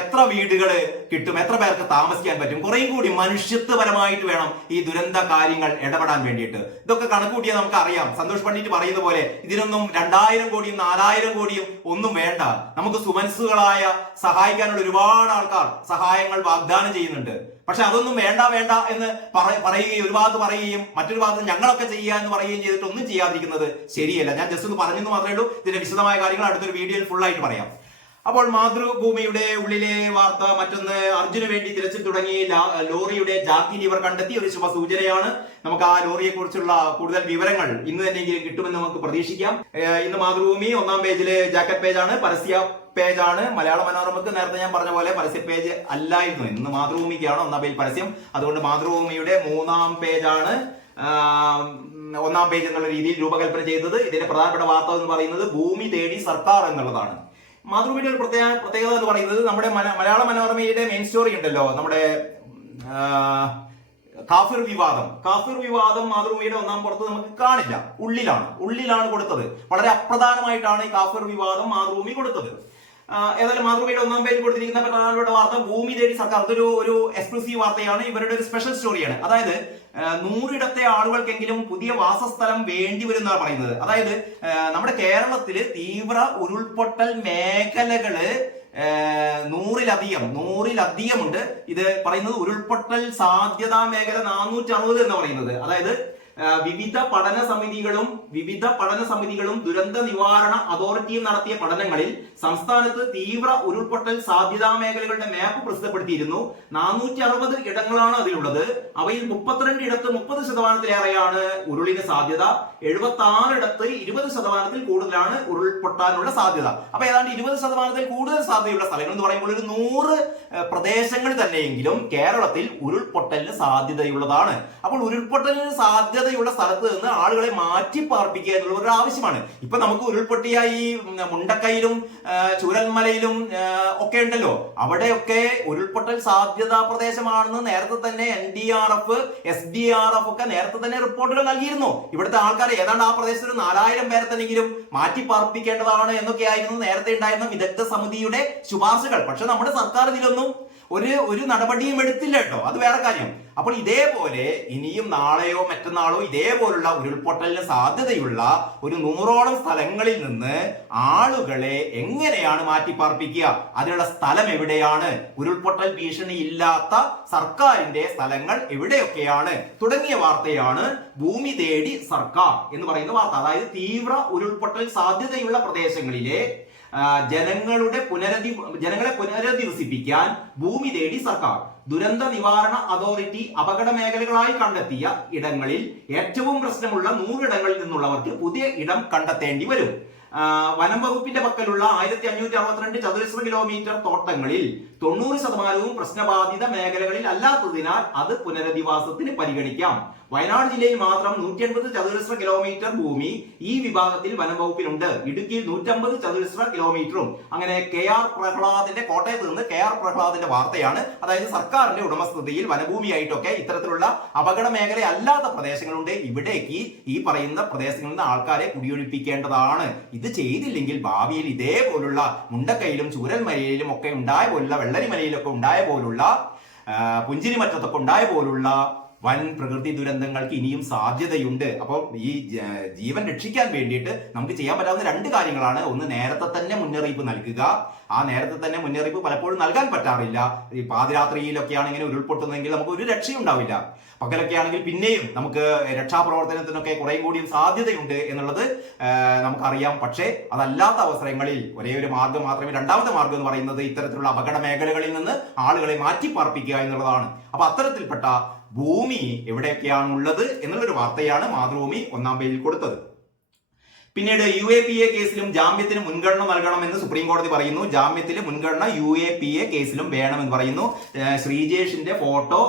എത്ര വീടുകൾ കിട്ടും എത്ര പേർക്ക് താമസിക്കാൻ പറ്റും? കുറേയും കൂടി മനുഷ്യത്വപരമായിട്ട് വേണം ഈ ദുരന്ത കാര്യങ്ങൾ ഇടപെടാൻ വേണ്ടിയിട്ട്. ഇതൊക്കെ കണക്കൂട്ടിയാൽ നമുക്ക് അറിയാം സന്തോഷ് പണ്ഡിറ്റ് പറയുന്ന പോലെ ഇതിനൊന്നും രണ്ടായിരം കോടിയും നാലായിരം കോടിയും ഒന്നും വേണ്ട. നമുക്ക് സുമനസ്സുകളായ സഹായിക്കാനുള്ള ഒരുപാട് ആൾക്കാർ സഹായങ്ങൾ വാഗ്ദാനം ചെയ്യുന്നുണ്ട്. പക്ഷെ അതൊന്നും വേണ്ട വേണ്ട എന്ന് പറ- പറയുകയും ഒരു ഭാഗത്ത് പറയുകയും മറ്റൊരു ഭാഗത്ത് ഞങ്ങളൊക്കെ ചെയ്യുക എന്ന് പറയുകയും ചെയ്തിട്ട് ഒന്നും ചെയ്യാതിരിക്കുന്നത് ശരിയല്ല. ഞാൻ ജസ്റ്റ് ഒന്ന് പറഞ്ഞെന്ന് മാത്രമേ ഉള്ളൂ. ഇതിന്റെ വിശദമായ കാര്യങ്ങൾ അടുത്തൊരു വീഡിയോയിൽ ഫുൾ ആയിട്ട് പറയാം. അപ്പോൾ മാതൃഭൂമിയുടെ ഉള്ളിലെ വാർത്ത മറ്റൊന്ന് അർജുന് വേണ്ടി തിരച്ചിൽ തുടങ്ങി. ലോറിയുടെ ജാക്കിൽ ഇവർ കണ്ടെത്തി. ഒരു ശുഭ സൂചനയാണ് നമുക്ക് ആ ലോറിയെ കുറിച്ചുള്ള കൂടുതൽ വിവരങ്ങൾ ഇന്ന് തന്നെയെങ്കിലും കിട്ടുമെന്ന് നമുക്ക് പ്രതീക്ഷിക്കാം. ഇന്ന് മാതൃഭൂമി ഒന്നാം പേജിലെ ജാക്കറ്റ് പേജാണ്. പരസ്യ പേജാണ്. മലയാള മനോരമക്ക് നേരത്തെ ഞാൻ പറഞ്ഞ പോലെ പരസ്യ പേജ് അല്ലായിരുന്നു. ഇന്ന് മാതൃഭൂമിക്കാണ് ഒന്നാം പേജ് പരസ്യം. അതുകൊണ്ട് മാതൃഭൂമിയുടെ മൂന്നാം പേജാണ് ഒന്നാം പേജ് എന്നുള്ള രീതിയിൽ രൂപകൽപ്പന ചെയ്തത്. ഇതിന്റെ പ്രധാനപ്പെട്ട വാർത്ത എന്ന് പറയുന്നത് ഭൂമി തേടി സർക്കാർ എന്നുള്ളതാണ്. മാതൃഭൂമിയുടെ ഒരു പ്രത്യേക പ്രത്യേകത എന്ന് പറയുന്നത് നമ്മുടെ മലയാള മനോരമയുടെ മെയിൻ സ്റ്റോറി ഉണ്ടല്ലോ. നമ്മുടെ കാഫിർ വിവാദം. കാഫിർ വിവാദം മാതൃഭൂമിയുടെ ഒന്നാം പുറത്ത് നമുക്ക് കാണില്ല. ഉള്ളിലാണ്. ഉള്ളിലാണ് കൊടുത്തത്. വളരെ അപ്രധാനമായിട്ടാണ് ഈ കാഫിർ വിവാദം മാതൃഭൂമി കൊടുത്തത്. ഏതായാലും മാതൃഭൂമിയുടെ ഒന്നാം പേജിൽ കൊടുത്തിരിക്കുന്ന പ്രധാനപ്പെട്ട വാർത്ത ഭൂമി തേടി സർക്കാർ. അതൊരു ഒരു എക്സ്ക്ലൂസീവ് വാർത്തയാണ്. ഇവരുടെ ഒരു സ്പെഷ്യൽ സ്റ്റോറിയാണ് അതായത് നൂറിടത്തെ ആളുകൾക്കെങ്കിലും പുതിയ വാസസ്ഥലം വേണ്ടി വരും എന്നാണ് പറയുന്നത്. അതായത് നമ്മുടെ കേരളത്തിൽ തീവ്ര ഉരുൾപൊട്ടൽ മേഖലകൾ നൂറിലധികം ഉണ്ട് ഇത് പറയുന്നത് ഉരുൾപൊട്ടൽ സാധ്യതാ മേഖല നാനൂറ്റി അറുപത് എന്ന് പറയുന്നത്. അതായത് വിവിധ പഠന സമിതികളും വിവിധ പഠന സമിതികളും ദുരന്ത നിവാരണ അതോറിറ്റിയും നടത്തിയ പഠനങ്ങളിൽ സംസ്ഥാനത്ത് തീവ്ര ഉരുൾപൊട്ടൽ സാധ്യതാ മേഖലകളുടെ മാപ്പ് പ്രസിദ്ധപ്പെടുത്തിയിരുന്നു. നാനൂറ്റി അറുപത് ഇടങ്ങളാണ് അതിലുള്ളത്. അവയിൽ മുപ്പത്തിരണ്ട് ഇടത്ത് മുപ്പത് ശതമാനത്തിലേറെയാണ് ഉരുളിന് സാധ്യത. എഴുപത്തി ആറ് ഇടത്ത് ഇരുപത് ശതമാനത്തിൽ കൂടുതലാണ് ഉരുൾപൊട്ടാനുള്ള സാധ്യത. അപ്പൊ ഏതാണ്ട് ഇരുപത് ശതമാനത്തിൽ കൂടുതൽ സാധ്യതയുള്ള സ്ഥലങ്ങൾ എന്ന് പറയുമ്പോൾ ഒരു നൂറ് പ്രദേശങ്ങളിൽ തന്നെയെങ്കിലും കേരളത്തിൽ ഉരുൾപൊട്ടലിന് സാധ്യതയുള്ളതാണ്. അപ്പോൾ ഉരുൾപൊട്ടലിന് സാധ്യതയുള്ള സ്ഥലത്ത് നിന്ന് ആളുകളെ മാറ്റി പാർപ്പിക്കുക എന്നുള്ള ഒരു ആവശ്യമാണ്. ഇപ്പൊ നമുക്ക് ഉരുൾപൊട്ടിയ ഈ മുണ്ടക്കയിലും ചൂരൽമലയിലും ഒക്കെ ഉണ്ടല്ലോ. അവിടെയൊക്കെ ഉരുൾപൊട്ടൽ സാധ്യതാ പ്രദേശമാണെന്ന് നേരത്തെ തന്നെ N D R F S D R F ഒക്കെ നേരത്തെ തന്നെ റിപ്പോർട്ടുകൾ നൽകിയിരുന്നു. ഇവിടുത്തെ ആൾക്കാർ ഏതാണ്ട് ആ പ്രദേശത്ത് ഒരു നാലായിരം പേരെ തന്നെങ്കിലും മാറ്റി പാർപ്പിക്കേണ്ടതാണ് എന്നൊക്കെയായിരുന്നു നേരത്തെ ഉണ്ടായിരുന്ന വിദഗ്ധ സമിതിയുടെ ശുപാർശകൾ. പക്ഷെ നമ്മുടെ സർക്കാർ ഇതിലൊന്നും ഒരു ഒരു നടപടിയും എടുത്തില്ല കേട്ടോ. അത് വേറെ കാര്യം. അപ്പോൾ ഇതേപോലെ ഇനിയും നാളെയോ മറ്റന്നാളോ ഇതേപോലുള്ള ഉരുൾപൊട്ടലിന് സാധ്യതയുള്ള ഒരു നൂറോളം സ്ഥലങ്ങളിൽ നിന്ന് ആളുകളെ എങ്ങനെയാണ് മാറ്റിപ്പാർപ്പിക്കുക? അതിനുള്ള സ്ഥലം എവിടെയാണ്? ഉരുൾപൊട്ടൽ ഭീഷണി ഇല്ലാത്ത സർക്കാരിന്റെ സ്ഥലങ്ങൾ എവിടെയൊക്കെയാണ്? തുടങ്ങിയ വാർത്തയാണ് ഭൂമി തേടി സർക്കാർ എന്ന് പറയുന്ന വാർത്ത. അതായത് തീവ്ര ഉരുൾപൊട്ടൽ സാധ്യതയുള്ള പ്രദേശങ്ങളിലെ ജനങ്ങളുടെ പുനരധി ജനങ്ങളെ പുനരധിവസിപ്പിക്കാൻ ഭൂമി തേടി സർക്കാർ ദുരന്ത നിവാരണ അതോറിറ്റി അപകട മേഖലകളായി കണ്ടെത്തിയ ഇടങ്ങളിൽ ഏറ്റവും പ്രശ്നമുള്ള നൂറിടങ്ങളിൽ നിന്നുള്ളവർക്ക് പുതിയ ഇടം കണ്ടെത്തേണ്ടി വരും. വനം വകുപ്പിന്റെ പക്കലുള്ള ആയിരത്തി അഞ്ഞൂറ്റി അറുപത്തിരണ്ട് ചതുരശ്ര കിലോമീറ്റർ തോട്ടങ്ങളിൽ തൊണ്ണൂറ് ശതമാനവും പ്രശ്നബാധിത മേഖലകളിൽ അല്ലാത്തതിനാൽ അത് പുനരധിവാസത്തിന് പരിഗണിക്കാം. വയനാട് ജില്ലയിൽ മാത്രം നൂറ്റി അൻപത് ചതുരശ്ര കിലോമീറ്റർ ഭൂമി ഈ വിഭാഗത്തിൽ വനം വകുപ്പിനുണ്ട് ഇടുക്കിയിൽ നൂറ്റമ്പത് ചതുരശ്ര കിലോമീറ്ററും അങ്ങനെ കെ ആർ പ്രഹ്ലാദിന്റെ കോട്ടയത്ത് നിന്ന് കെ ആർ പ്രഹ്ലാദിന്റെ വാർത്തയാണ്. അതായത് സർക്കാരിന്റെ ഉടമസ്ഥതയിൽ വനഭൂമിയായിട്ടൊക്കെ ഇത്തരത്തിലുള്ള അപകട മേഖല അല്ലാത്ത പ്രദേശങ്ങളുണ്ട്. ഇവിടേക്ക് ഈ പറയുന്ന പ്രദേശങ്ങളിൽ നിന്ന് ആൾക്കാരെ കുടിയൊഴിപ്പിക്കേണ്ടതാണ്. ഇത് ചെയ്തില്ലെങ്കിൽ ഭാവിയിൽ ഇതേപോലുള്ള മുണ്ടക്കയിലും ചൂരൽമലയിലും ഒക്കെ ഉണ്ടായ പോലുള്ള വെള്ളരിമലയിലൊക്കെ ഉണ്ടായ പോലുള്ള പുഞ്ചിരിമറ്റത്തൊക്കെ ഉണ്ടായ പോലുള്ള വൻ പ്രകൃതി ദുരന്തങ്ങൾക്ക് ഇനിയും സാധ്യതയുണ്ട്. അപ്പം ഈ ജീവൻ രക്ഷിക്കാൻ വേണ്ടിയിട്ട് നമുക്ക് ചെയ്യാൻ പറ്റാവുന്ന രണ്ട് കാര്യങ്ങളാണ്. ഒന്ന് നേരത്തെ തന്നെ മുന്നറിയിപ്പ് നൽകുക. ആ നേരത്തെ തന്നെ മുന്നറിയിപ്പ് പലപ്പോഴും നൽകാൻ പറ്റാറില്ല. ഈ പാതിരാത്രിയിലൊക്കെയാണ് ഇങ്ങനെ ഉരുൾപൊട്ടുന്നതെങ്കിൽ നമുക്ക് ഒരു രക്ഷയും ഉണ്ടാവില്ല പകലൊക്കെ ആണെങ്കിൽ പിന്നെയും നമുക്ക് രക്ഷാപ്രവർത്തനത്തിനൊക്കെ കുറെ കൂടിയും സാധ്യതയുണ്ട് എന്നുള്ളത് നമുക്കറിയാം. പക്ഷേ അതല്ലാത്ത അവസരങ്ങളിൽ ഒരേ ഒരു മാർഗം മാത്രമേ രണ്ടാമത്തെ മാർഗം എന്ന് പറയുന്നത് ഇത്തരത്തിലുള്ള അപകട മേഖലകളിൽ നിന്ന് ആളുകളെ മാറ്റി പാർപ്പിക്കുക എന്നുള്ളതാണ്. അപ്പൊ അത്തരത്തിൽപ്പെട്ട ഭൂമി എവിടെയൊക്കെയാണ് ഉള്ളത് എന്നുള്ളൊരു വാർത്തയാണ് മാതൃഭൂമി ഒന്നാം പേജിൽ കൊടുത്തത്. പിന്നീട് യു എ പി എ കേസിലും ജാമ്യത്തിന് മുൻഗണന നൽകണമെന്ന് സുപ്രീം കോടതി പറയുന്നു. ജാമ്യത്തിൽ മുൻഗണന യു എ പി എ കേസിലും വേണമെന്ന് പറയുന്നു. ശ്രീജേഷിന്റെ ഫോട്ടോ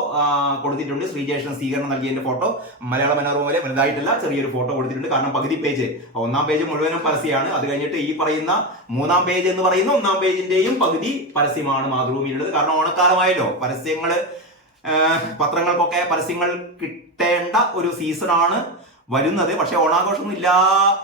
കൊടുത്തിട്ടുണ്ട്. ശ്രീജേഷിന് സ്വീകരണം നൽകിയതിന്റെ ഫോട്ടോ. മലയാള മനോരമ പോലെ വലുതായിട്ടല്ല ചെറിയൊരു ഫോട്ടോ കൊടുത്തിട്ടുണ്ട്. കാരണം പകുതി പേജ്. ഒന്നാം പേജ് മുഴുവനും പരസ്യമാണ്. അത് കഴിഞ്ഞിട്ട് ഈ പറയുന്ന മൂന്നാം പേജ് എന്ന് പറയുന്ന ഒന്നാം പേജിന്റെയും പകുതി പരസ്യമാണ് മാതൃഭൂമിയിലുള്ളത്. കാരണം ഓണക്കാലമായല്ലോ. പരസ്യങ്ങൾ പത്രങ്ങൾക്കൊക്കെ പരസ്യങ്ങൾ കിട്ടേണ്ട ഒരു സീസണാണ്. വരുന്നത്. പക്ഷെ ഓണാഘോഷമൊന്നും ഇല്ല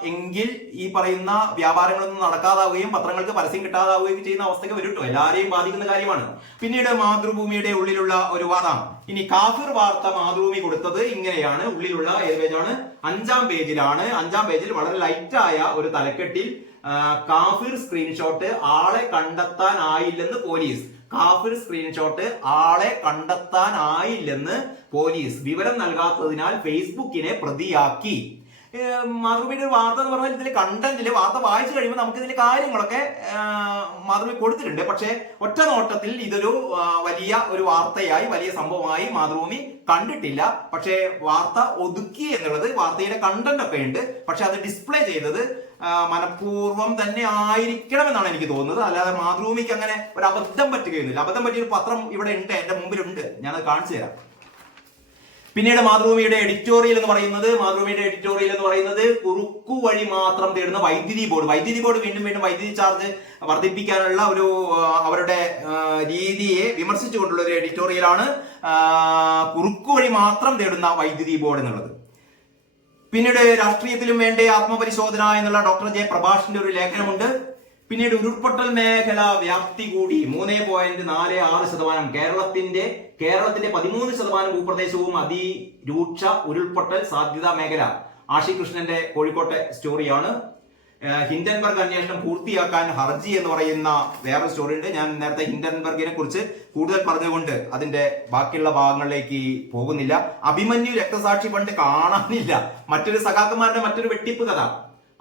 എങ്കിൽ ഈ പറയുന്ന വ്യാപാരങ്ങളൊന്നും നടക്കാതാവുകയും പത്രങ്ങൾക്ക് പരസ്യം കിട്ടാതാവുകയും ചെയ്യുന്ന അവസ്ഥയ്ക്ക് വരും കേട്ടോ. എല്ലാവരെയും ബാധിക്കുന്ന കാര്യമാണ്. പിന്നീട് മാതൃഭൂമിയുടെ ഉള്ളിലുള്ള ഒരു വാദമാണ് ഇനി കാഫിർ വാർത്ത മാതൃഭൂമി കൊടുത്തത് ഇങ്ങനെയാണ്. ഉള്ളിലുള്ള ഏത് പേജാണ്? അഞ്ചാം പേജിലാണ്. അഞ്ചാം പേജിൽ വളരെ ലൈറ്റായ ഒരു തലക്കെട്ടിൽ കാഫിർ സ്ക്രീൻഷോട്ട് ആളെ കണ്ടെത്താനായില്ലെന്ന് പോലീസ്. കാഫിർ സ്ക്രീൻഷോട്ട് ആളെ കണ്ടെത്താനായില്ലെന്ന് പോലീസ് വിവരം നൽകാത്തതിനാൽ ഫേസ്ബുക്കിനെ പ്രതിയാക്കി. മാതൃഭൂമിയുടെ ഒരു വാർത്ത എന്ന് പറഞ്ഞാൽ ഇതിൽ കണ്ടന്റിൽ വാർത്ത വായിച്ചു കഴിയുമ്പോൾ നമുക്ക് ഇതിന്റെ കാര്യങ്ങളൊക്കെ മാതൃഭൂമി കൊടുത്തിട്ടുണ്ട്. പക്ഷേ ഒറ്റ നോട്ടത്തിൽ ഇതൊരു വലിയ ഒരു വാർത്തയായി വലിയ സംഭവമായി മാതൃഭൂമി കണ്ടിട്ടില്ല. പക്ഷേ വാർത്ത ഒതുക്കി എന്നുള്ളത് വാർത്തയുടെ കണ്ടന്റ് ഒക്കെ ഉണ്ട്. പക്ഷെ അത് ഡിസ്പ്ലേ ചെയ്തത് മനഃപൂർവം തന്നെ ആയിരിക്കണം എന്നാണ് എനിക്ക് തോന്നുന്നത്. അല്ലാതെ മാതൃഭൂമിക്ക് അങ്ങനെ ഒരു അബദ്ധം പറ്റുകയൊന്നുമില്ല അബദ്ധം പറ്റിയ ഒരു പത്രം ഇവിടെ ഉണ്ട് എന്റെ മുമ്പിലുണ്ട്. ഞാനത് കാണിച്ചു തരാം. പിന്നീട് മാതൃഭൂമിയുടെ എഡിറ്റോറിയൽ എന്ന് പറയുന്നത് മാതൃഭൂമിയുടെ എഡിറ്റോറിയൽ എന്ന് പറയുന്നത് കുറുക്കു വഴി മാത്രം തേടുന്ന വൈദ്യുതി ബോർഡ്. വൈദ്യുതി ബോർഡ് വീണ്ടും വീണ്ടും വൈദ്യുതി ചാർജ് വർദ്ധിപ്പിക്കാനുള്ള ഒരു അവരുടെ രീതിയെ വിമർശിച്ചുകൊണ്ടുള്ള ഒരു എഡിറ്റോറിയലാണ് കുറുക്കു വഴി മാത്രം തേടുന്ന വൈദ്യുതി ബോർഡ് എന്നുള്ളത്. പിന്നീട് രാഷ്ട്രീയത്തിലും വേണ്ടേ ആത്മപരിശോധന എന്നുള്ള ഡോക്ടർ ജെ പ്രഭാഷിന്റെ ഒരു ലേഖനമുണ്ട്. പിന്നീട് ഉരുൾപൊട്ടൽ മേഖല വ്യാപ്തി കൂടി മൂന്ന് പോയിന്റ് നാല് ആറ് ശതമാനം കേരളത്തിന്റെ കേരളത്തിന്റെ പതിമൂന്ന് ശതമാനം ഭൂപ്രദേശവും അതിരൂക്ഷ ഉരുൾപൊട്ടൽ സാധ്യതാ മേഖല. ആഷി കൃഷ്ണന്റെ കോഴിക്കോട്ടെ സ്റ്റോറിയാണ് ഹിൻഡൻബർഗ് അന്വേഷണം പൂർത്തിയാക്കാൻ ഹർജി എന്ന് പറയുന്ന വേറെ സ്റ്റോറി ഉണ്ട് ഞാൻ നേരത്തെ ഹിൻഡൻബർഗിനെ കുറിച്ച് കൂടുതൽ പറഞ്ഞുകൊണ്ട് അതിന്റെ ബാക്കിയുള്ള ഭാഗങ്ങളിലേക്ക് പോകുന്നില്ല. അഭിമന്യു രക്തസാക്ഷി ഫണ്ട് കാണാനില്ല. മറ്റൊരു സഖാക്കന്മാരുടെ മറ്റൊരു വെട്ടിപ്പ് കഥ.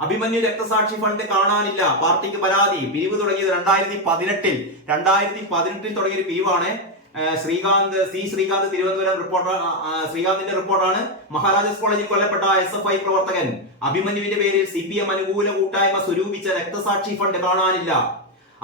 അഭിമന്യു രക്തസാക്ഷി ഫണ്ട് കാണാനില്ല. പാർട്ടിക്ക് പരാതി. പിരിവ് തുടങ്ങിയത് രണ്ടായിരത്തി പതിനെട്ടിൽ. രണ്ടായിരത്തി പതിനെട്ടിൽ തുടങ്ങിയ ഒരു പിരിവാണ്. ശ്രീകാന്ത് സി ശ്രീകാന്ത് തിരുവനന്തപുരം റിപ്പോർട്ടർ ശ്രീകാന്തിന്റെ റിപ്പോർട്ടാണ്. മഹാരാജാസ് കോളേജിൽ കൊല്ലപ്പെട്ട എസ് എഫ് ഐ പ്രവർത്തകൻ. അഭിമന്യുവിന്റെ പേരിൽ സി പി എം അനുകൂല കൂട്ടായ്മ സ്വരൂപിച്ച രക്തസാക്ഷി ഫണ്ട് കാണാനില്ല.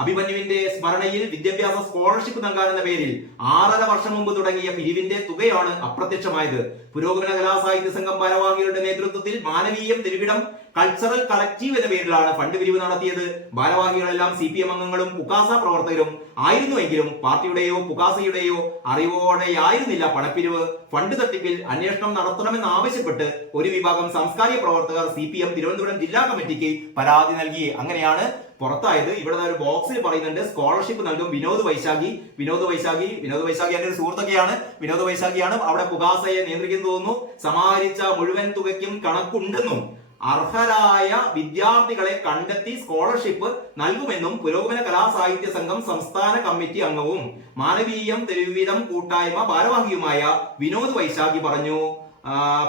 അഭിമന്യുവിന്റെ സ്മരണയിൽ വിദ്യാഭ്യാസ സ്കോളർഷിപ്പ് നൽകാനെന്ന പേരിൽ ആറര വർഷം മുമ്പ് തുടങ്ങിയ പിരിവിന്റെ തുകയാണ് അപ്രത്യക്ഷമായത്. പുരോഗമന കലാസാഹിത്യ സംഘം ഭാരവാഹികളുടെ നേതൃത്വത്തിൽ മാനവീയം തിരുവിടം കൾച്ചറൽ കളക്റ്റീവ് എന്ന പേരിലാണ് ഫണ്ട് പിരിവ് നടത്തിയത്. ഭാരവാഹികളെല്ലാം സി പി എം അംഗങ്ങളും പുക്കാസ പ്രവർത്തകരും ആയിരുന്നുവെങ്കിലും പാർട്ടിയുടെയോ പുകാസയുടെയോ അറിവോടെയായിരുന്നില്ല പണപ്പിരിവ്. ഫണ്ട് തട്ടിപ്പിൽ അന്വേഷണം നടത്തണമെന്ന് ആവശ്യപ്പെട്ട് ഒരു വിഭാഗം സാംസ്കാരിക പ്രവർത്തകർ സി പി എം തിരുവനന്തപുരം ജില്ലാ കമ്മിറ്റിക്ക് പരാതി നൽകി. അങ്ങനെയാണ് പുറത്തായത്. ഇവിടെ ഒരു ബോക്സിൽ പറയുന്നുണ്ട് സ്കോളർഷിപ്പ് നൽകും വിനോദ് വൈശാഖി. വിനോദ് വൈശാഖി വിനോദ് വൈശാഖി എന്റെ സുഹൃത്തൊക്കെയാണ്. വിനോദ് വൈശാഖിയാണ് അവിടെ പുകാസയെ നിയന്ത്രിക്കുന്നു സമാഹരിച്ച മുഴുവൻ തുകയ്ക്കും കണക്കുണ്ടെന്നും അർഹരായ വിദ്യാർത്ഥികളെ കണ്ടെത്തി സ്കോളർഷിപ്പ് നൽകുമെന്നും പുരോഗമന കലാസാഹിത്യ സംഘം സംസ്ഥാന കമ്മിറ്റി അംഗവും മാനവീയം തെരുവിധം കൂട്ടായ്മ ഭാരവാഹിയുമായ വിനോദ് വൈശാഖി പറഞ്ഞു.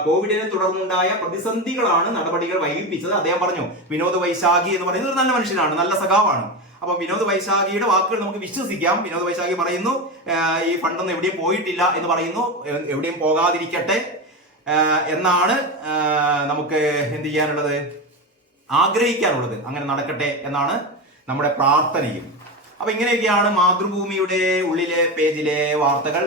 കോവിഡിനെ തുടർന്നുണ്ടായ പ്രതിസന്ധികളാണ് നടപടികൾ വൈകിപ്പിച്ചത്. അദ്ദേഹം പറഞ്ഞു വിനോദ് വൈശാഖി എന്ന് പറയുന്നത് ഒരു നല്ല മനുഷ്യനാണ് നല്ല സഖാവാണ്. അപ്പൊ വിനോദ് വൈശാഖിയുടെ വാക്കുകൾ നമുക്ക് വിശ്വസിക്കാം. വിനോദ് വൈശാഖി പറയുന്നു ഈ ഫണ്ടൊന്നും എവിടെയും പോയിട്ടില്ല എന്ന് പറയുന്നു. എവിടെയും പോകാതിരിക്കട്ടെ. എന്നാണ് നമുക്ക് എന്ത് ചെയ്യാനുള്ളത്? ആഗ്രഹിക്കാനുള്ളത്. അങ്ങനെ നടക്കട്ടെ എന്നാണ് നമ്മുടെ പ്രാർത്ഥനയും. അപ്പൊ ഇങ്ങനെയൊക്കെയാണ് മാതൃഭൂമിയുടെ ഉള്ളിലെ പേജിലെ വാർത്തകൾ.